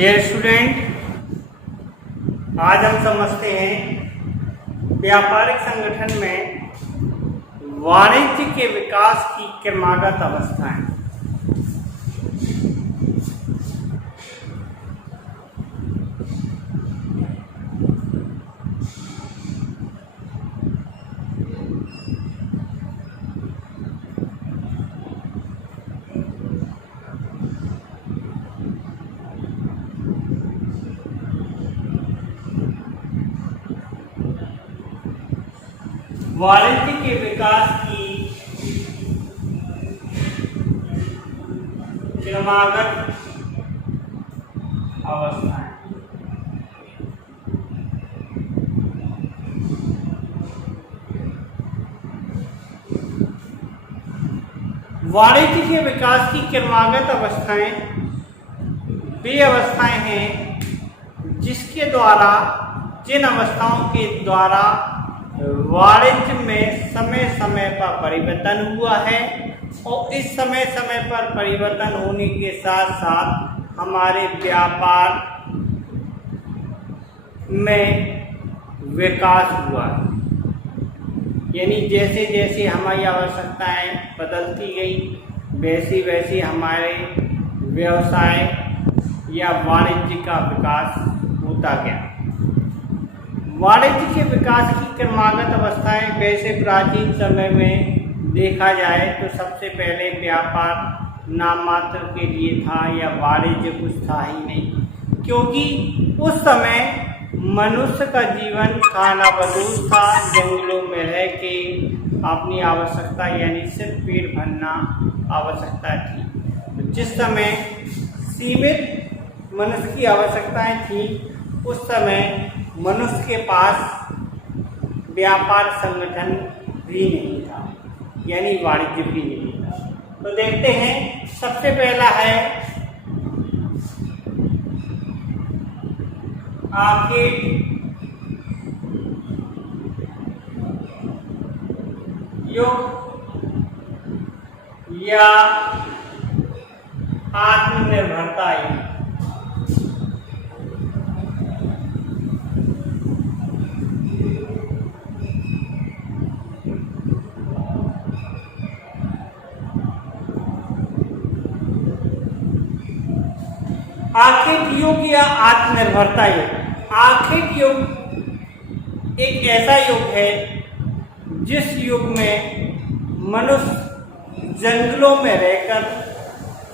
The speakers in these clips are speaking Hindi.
डियर स्टूडेंट, आज हम समझते हैं व्यापारिक संगठन में वाणिज्य के विकास की क्रमागत अवस्थाएं। वाणिज्य के विकास की क्रमागत अवस्थाएं। वाणिज्य के विकास की क्रमागत अवस्थाएं वे अवस्थाएं हैं जिन अवस्थाओं के द्वारा वाणिज्य में समय समय पर परिवर्तन हुआ है और इस समय समय पर परिवर्तन होने के साथ साथ हमारे व्यापार में विकास हुआ है। यानी जैसे जैसे हमारी आवश्यकताएं बदलती गई वैसे वैसे हमारे व्यवसाय या वाणिज्य का विकास होता गया। वाणिज्य के विकास की क्रमागत अवस्थाएं वैसे प्राचीन समय में देखा जाए तो सबसे पहले व्यापार नाम मात्र के लिए था या वाणिज्य कुछ था ही नहीं, क्योंकि उस समय मनुष्य का जीवन खाना बदूस था। जंगलों में रह के अपनी आवश्यकता यानी सिर्फ पेट भरना आवश्यकता थी। जिस समय सीमित मनुष्य की आवश्यकताएं थी उस समय मनुष्य के पास व्यापार संगठन भी नहीं था, यानी वाणिज्य भी नहीं था। तो देखते हैं, सबसे पहला है आर्केड युग या आत्मनिर्भरता युग। आर्किक युग या आत्मनिर्भरता युग। आर्किक युग एक ऐसा युग है जिस युग में मनुष्य जंगलों में रहकर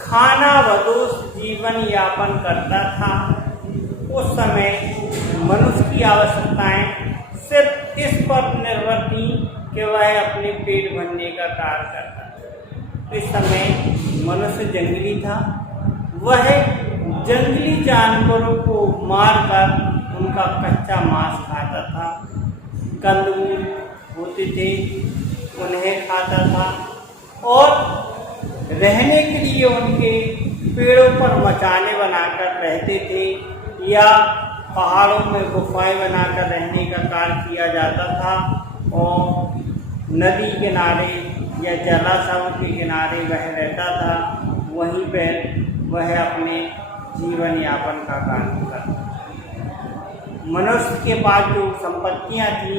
खाना बदोश जीवन यापन करता था। उस समय मनुष्य की आवश्यकताएं सिर्फ इस पर निर्भर थी कि वह अपने पेट भरने का कार्य करता था। इस समय मनुष्य जंगली था, वह जंगली जानवरों को मारकर उनका कच्चा मांस खाता था। कंदमूल होते थे उन्हें खाता था और रहने के लिए उनके पेड़ों पर मचाने बनाकर रहते थे या पहाड़ों में गुफाएं बनाकर रहने का कार्य किया जाता था और नदी किनारे या जलाशयों के किनारे वह रहता था। वहीं पर वह अपने जीवन यापन का कार्य करता। मनुष्य के पास जो संपत्तियां थी,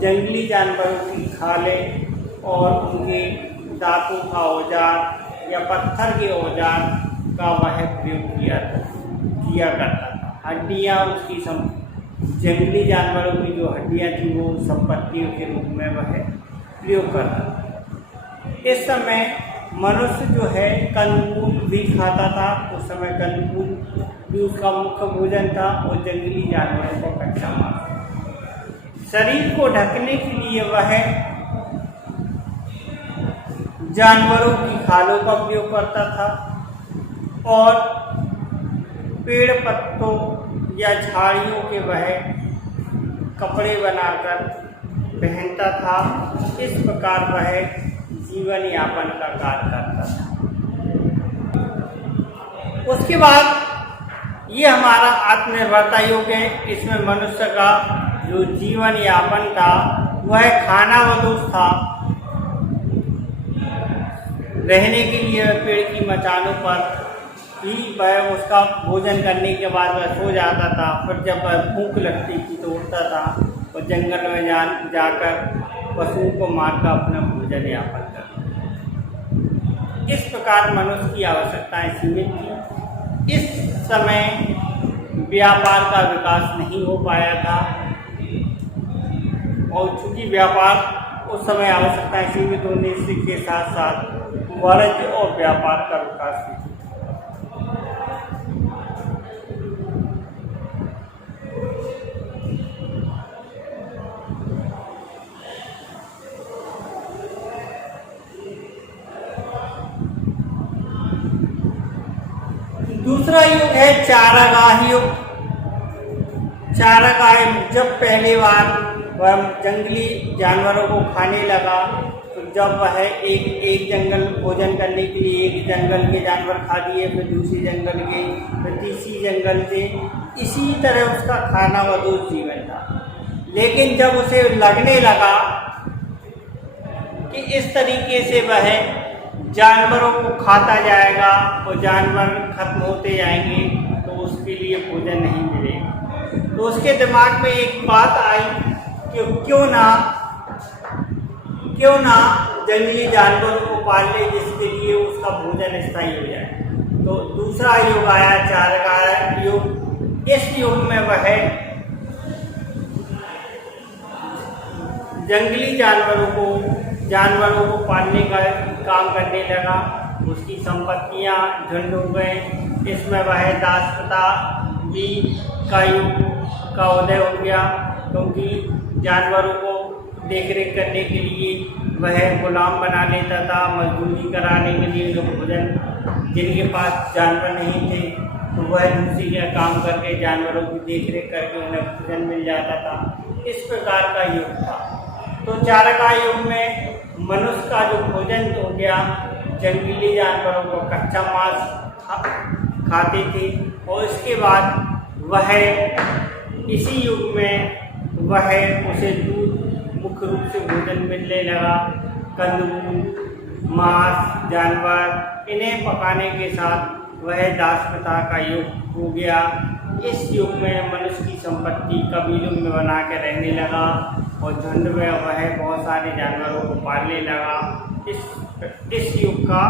जंगली जानवरों की खालें और उनके दांतों का औजार या पत्थर के औजार का वह प्रयोग किया करता था। हड्डियां उसकी जंगली जानवरों की जो हड्डियां थी वो संपत्तियों के रूप में वह प्रयोग करता था। इस समय मनुष्य जो है कंदमूल भी खाता था। उस समय कंदमूल भी उसका मुख्य भोजन था और जंगली जानवरों को कच्चा मांस। शरीर को ढकने के लिए वह जानवरों की खालों का उपयोग करता था और पेड़ पत्तों या झाड़ियों के वह कपड़े बनाकर पहनता था। इस प्रकार वह जीवन यापन का कार्य करता था। उसके बाद ये हमारा आत्मनिर्भरता युग है। इसमें मनुष्य का जो जीवन यापन था वह खाना बदोश था। रहने के लिए पेड़ की मचानों पर कि वह उसका भोजन करने के बाद वह सो जाता था। फिर जब वह भूख लगती थी तो उठता था और जंगल में जाकर पशुओं को मारकर अपना भोजन यापन करता। इस प्रकार मनुष्य की आवश्यकताएं सीमित थी। इस समय व्यापार का विकास नहीं हो पाया था और चूंकि व्यापार उस समय आवश्यकताएं सीमित होने के साथ साथ वाणिज्य और व्यापार का विकास भी। दूसरा युग है चारागाह युग। चारागाह जब पहली बार वह जंगली जानवरों को खाने लगा तो जब वह एक जंगल भोजन करने के लिए एक जंगल के जानवर खा दिए, फिर दूसरी जंगल के, फिर तीसरी जंगल से, इसी तरह उसका खाना बदोश जीवन था। लेकिन जब उसे लगने लगा कि इस तरीके से वह जानवरों को खाता जाएगा और जानवर खत्म होते जाएंगे तो उसके लिए भोजन नहीं मिलेगा, तो उसके दिमाग में एक बात आई कि क्यों ना जंगली जानवरों को पाल ले जिसके लिए उसका भोजन स्थायी हो जाए। तो दूसरा युग आया चारागाह युग। इस युग में वह जंगली जानवरों को पालने का काम करने लगा। उसकी संपत्तियां झुंड हो गए। इसमें वह दास प्रथा भी का युग का उदय हो गया, क्योंकि जानवरों को देखरेख करने के लिए वह गुलाम बना लेता था। मजदूरी कराने के लिए जो भोजन, जिनके पास जानवर नहीं थे तो वह दूसरी का काम करके जानवरों की देखरेख करके उन्हें भोजन मिल जाता था। इस प्रकार का युग था। तो चारागाह युग में मनुष्य का जो भोजन हो गया, जंगली जानवरों को कच्चा मांस खाते थे और इसके बाद वह इसी युग में वह उसे दूध मुख्य रूप से भोजन मिलने लगा। कंदमूल, मांस, जानवर, इन्हें पकाने के साथ वह दास प्रथा का युग हो गया। इस युग में मनुष्य की संपत्ति कबीलों में बना के रहने लगा और झुंड में वह बहुत सारे जानवरों को पालने लगा। इस युग का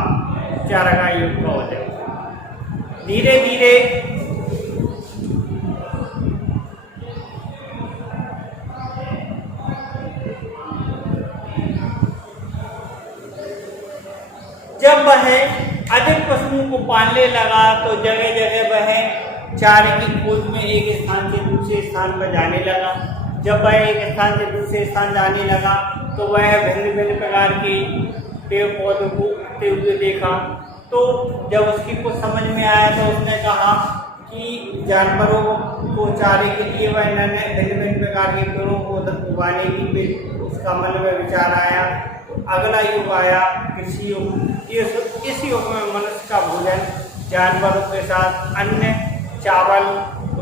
चारागाह युग का उदय हुआ। धीरे धीरे जब वह अधिक पशुओं को पालने लगा तो जगह जगह वह चारे की खोज में एक स्थान से दूसरे स्थान पर जाने लगा। जब वह एक स्थान से दूसरे स्थान जाने लगा तो वह भिन्न भिन्न प्रकार के पेड़ पौधों को उगते हुए देखा। तो जब उसकी कुछ समझ में आया तो उसने कहा कि जानवरों को चारे के लिए वह भिन्न भिन्न प्रकार के पेड़ों को उगाने की उसका मन में विचार आया। अगला युग आया कृषि युग। इस युग में मनुष्य का भोजन जानवरों के साथ अन्य, चावल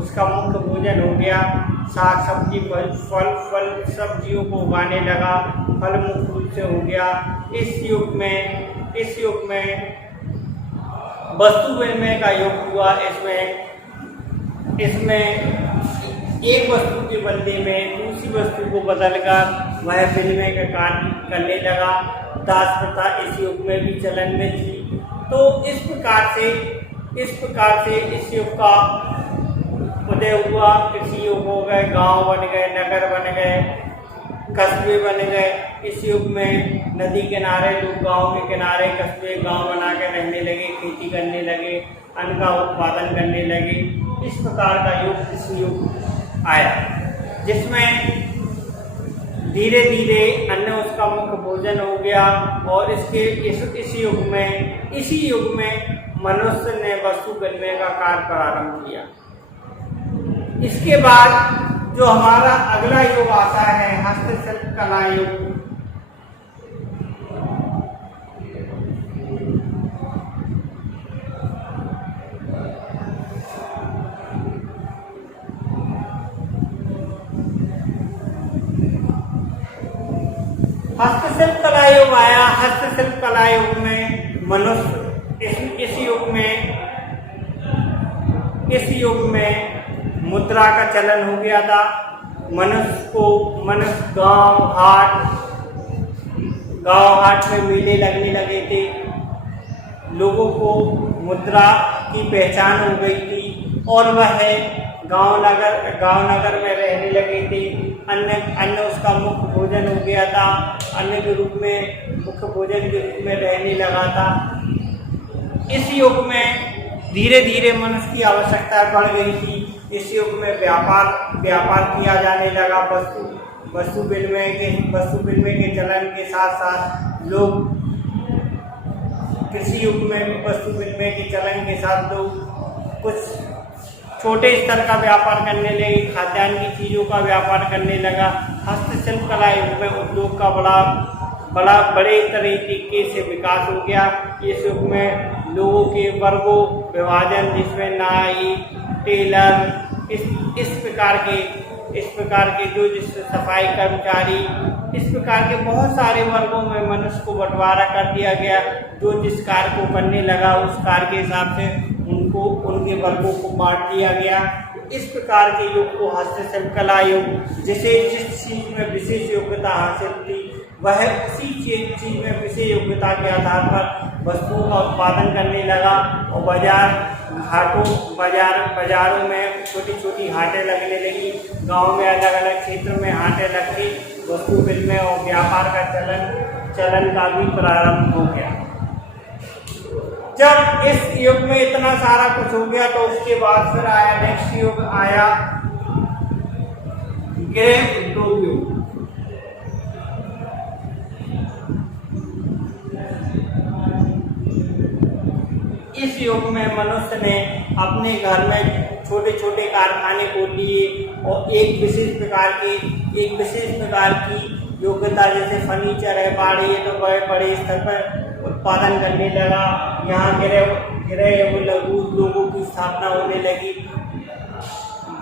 उसका मुख्य भोजन हो गया। साग सब्जी, फल सब्जियों को उगाने लगा। फल मुख्य रूप से हो गया। इस युग में वस्तु विनिमय का युग हुआ। इसमें एक वस्तु के बदले में दूसरी वस्तु को बदलकर वह विनिमय का कार्य करने लगा। दास प्रथा इस युग में भी चलन में थी। तो इस प्रकार से इस युग का उदय हुआ। कृषि युग हो गए, गांव बन गए, नगर बन गए, कस्बे बन गए। इस युग में नदी किनारे लोग गांव के किनारे कस्बे गांव बना के रहने लगे, खेती करने लगे, अन्न का उत्पादन करने लगे। इस प्रकार का युग कृषि युग आया, जिसमें धीरे धीरे अन्न उसका मुख्य भोजन हो गया। और इसी युग में मनुष्य ने वस्तु विनिमय का कार्य प्रारंभ किया। इसके बाद जो हमारा अगला युग आता है हस्तशिल्प कला युग। हस्तशिल्प कला युग आया। हस्तशिल्प कला युग में मनुष्य इस युग में इस युग में मुद्रा का चलन हो गया था। मनुष्य गांव हाट में मेले लगने लगे थे। लोगों को मुद्रा की पहचान हो गई थी और वह गांव नगर में रहने लगे थे। अन्न उसका मुख्य भोजन हो गया था। अन्न के रूप में, मुख्य भोजन के रूप में रहने लगा था। इस युग में धीरे धीरे मनुष्य की आवश्यकता बढ़ गई थी। इस युग में व्यापार किया जाने लगा। वस्तु विनिमय के चलन के साथ साथ लोग, कृषि युग में वस्तु विनिमय के चलन के साथ लोग कुछ छोटे स्तर का व्यापार करने लगे। खाद्यान्न की चीज़ों का व्यापार करने लगा। हस्तशिल्प कला युग में उद्योग का बड़े तरीके से विकास हो गया। इस युग में लोगों के वर्गों विभाजन, जिसमें नाई, टेलर, इस प्रकार के जो जिससे सफाई कर्मचारी, इस प्रकार के बहुत सारे वर्गों में मनुष्य को बंटवारा कर दिया गया। जो जिस कार्य को करने लगा उस कार्य के हिसाब से उनके वर्गों को बांट दिया गया। इस प्रकार के युग को हस्तशिल्प कला युग, जिस चीज में विशेष योग्यता हासिल थी वह उसी चीज में विशेष योग्यता के आधार पर वस्तुओं का उत्पादन करने लगा। और बाजारों में छोटी छोटी हाटें लगने लगी। गांव में अलग अलग क्षेत्र में हाटें लगती। वस्तु विनिमय और व्यापार का चलन का भी प्रारंभ हो गया। जब इस युग में इतना सारा कुछ हो गया तो उसके बाद फिर आया नेक्स्ट युग, आया गृह उद्योग युग। इस युग में मनुष्य ने अपने घर में छोटे छोटे कारखाने खोल लिए और एक विशेष प्रकार की योग्यता, जैसे फर्नीचर है, बाड़ी है, तो बड़े स्तर पर उत्पादन करने लगा। यहाँ गृह एवं लघु उद्योगों की स्थापना होने लगी।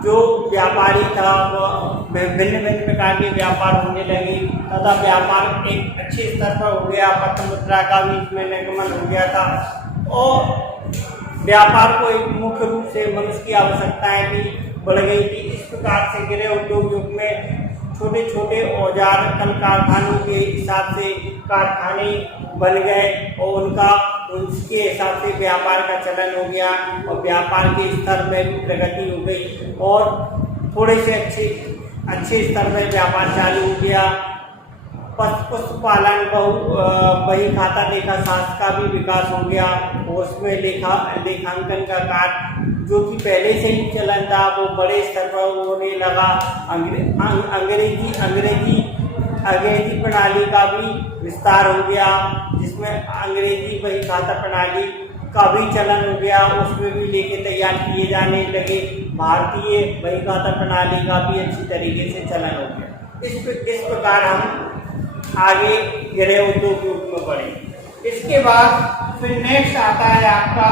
जो व्यापारी था वह भिन्न प्रकार के व्यापार होने लगे तथा व्यापार एक अच्छे स्तर पर हो गया। पत्र मुद्रा का भी इसमें निगमन हो गया था और व्यापार को एक मुख्य रूप से मनुष्य की आवश्यकताएं भी बढ़ गई थी। इस प्रकार से गृह उद्योग युग में छोटे छोटे औजार कल कारखानों के हिसाब से कारखाने बन गए और उसके हिसाब से व्यापार का चलन हो गया और व्यापार के स्तर में भी प्रगति हो गई और थोड़े से अच्छे स्तर में व्यापार चालू हो गया। पशुपालन, बही खाता लेखा शास्त्र का भी विकास हो गया और उसमें लेखांकन का कार्य जो कि पहले से ही चलन था वो बड़े स्तर पर होने लगा। अंग्रेजी प्रणाली का भी विस्तार हो गया, जिसमें अंग्रेजी बही खाता प्रणाली का भी चलन हो गया। उसमें भी लेके तैयार किए जाने लगे। भारतीय बही खाता प्रणाली का भी अच्छी तरीके से चलन हो गया। इस प्रकार हम आगे गृह उद्योग युग में बढ़े। इसके बाद फिर नेक्स्ट आता है आपका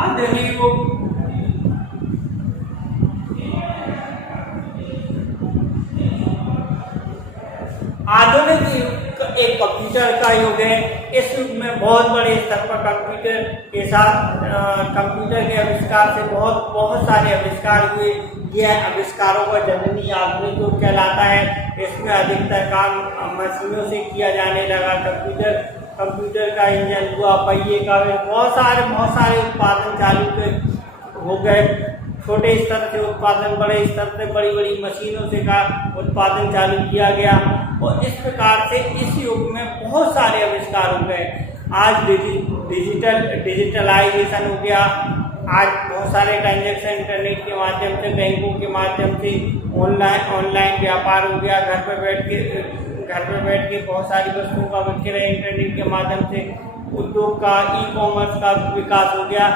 आधुनिक युग। आधुनिक युग एक कंप्यूटर का युग है। इस युग में बहुत बड़े स्तर पर कंप्यूटर के आविष्कार से बहुत सारे आविष्कार हुए। यह आविष्कारों का जननी आधुनिक युग कहलाता है। इसमें अधिकतर काम मशीनों से किया जाने लगा। कंप्यूटर का इंजन हुआ, पहिए का, बहुत सारे उत्पादन चालू हो गए। छोटे स्तर से उत्पादन बड़े स्तर से बड़ी मशीनों से का उत्पादन चालू किया गया और इस प्रकार से इस युग में बहुत सारे आविष्कार हो गए। आज डिजिटलाइजेशन हो गया। आज बहुत सारे ट्रांजैक्शन इंटरनेट के माध्यम से, बैंकों के माध्यम से ऑनलाइन व्यापार हो गया। घर पर बैठ के बहुत सारी वस्तुओं का विक्रय इंटरनेट के माध्यम से, उद्योग का, ई-कॉमर्स का विकास हो गया।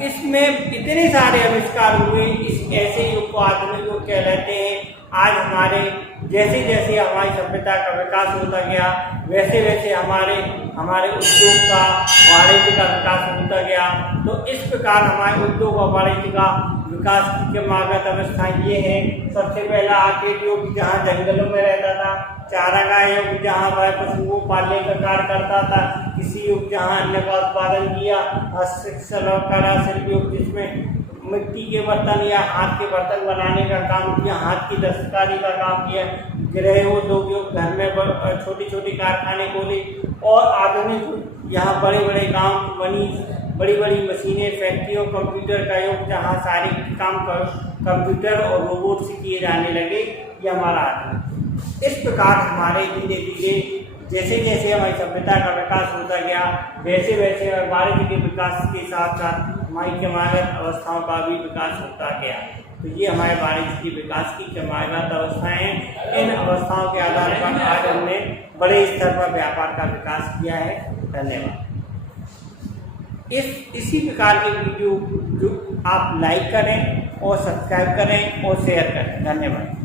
इसमें इतने सारे आविष्कार हुए। इस ऐसे युग को आधुनिक युग कहलाते हैं। आज जैसे जैसे हमारी सभ्यता का विकास होता गया वैसे हमारे उद्योग का, वाणिज्य का विकास होता गया। तो इस प्रकार हमारे उद्योग और वाणिज्य का विकास के मार्गत अवस्था ये है। सबसे पहला आर्किड युग, जहाँ जंगलों में रहता था। चारागाह युग, जहाँ वह पशुओं पालने का कार्य करता था। कृषि युग, जहाँ अन्न का उत्पादन किया। हस्तशिल्प और कला शिल्प युग, जिसमें मिट्टी के बर्तन या हाथ के बर्तन बनाने का काम किया, हाथ की दस्तकारी का काम किया, गृह उद्योग, घर में छोटे छोटे कारखाने खोले और आधुनिक यहाँ बड़े बड़े काम बनी, बड़ी बड़ी मशीनें, फैक्ट्रियों, कंप्यूटर का योग, जहाँ सारे काम कंप्यूटर और रोबोट से किए जाने लगे। ये हमारा आधुनिक। इस प्रकार हमारे धीरे धीरे जैसे जैसे हमारी सभ्यता का विकास होता गया, वैसे वैसे वाणिज्य के विकास के साथ साथ हमारी क्रमागत अवस्थाओं का भी विकास होता गया। तो ये हमारे वाणिज्य की विकास की क्रमागत अवस्थाएं हैं। इन अवस्थाओं के आधार पर आज हमने बड़े स्तर पर व्यापार का विकास किया है। धन्यवाद। इसी प्रकार के वीडियो जो आप लाइक करें और सब्सक्राइब करें और शेयर करें। धन्यवाद।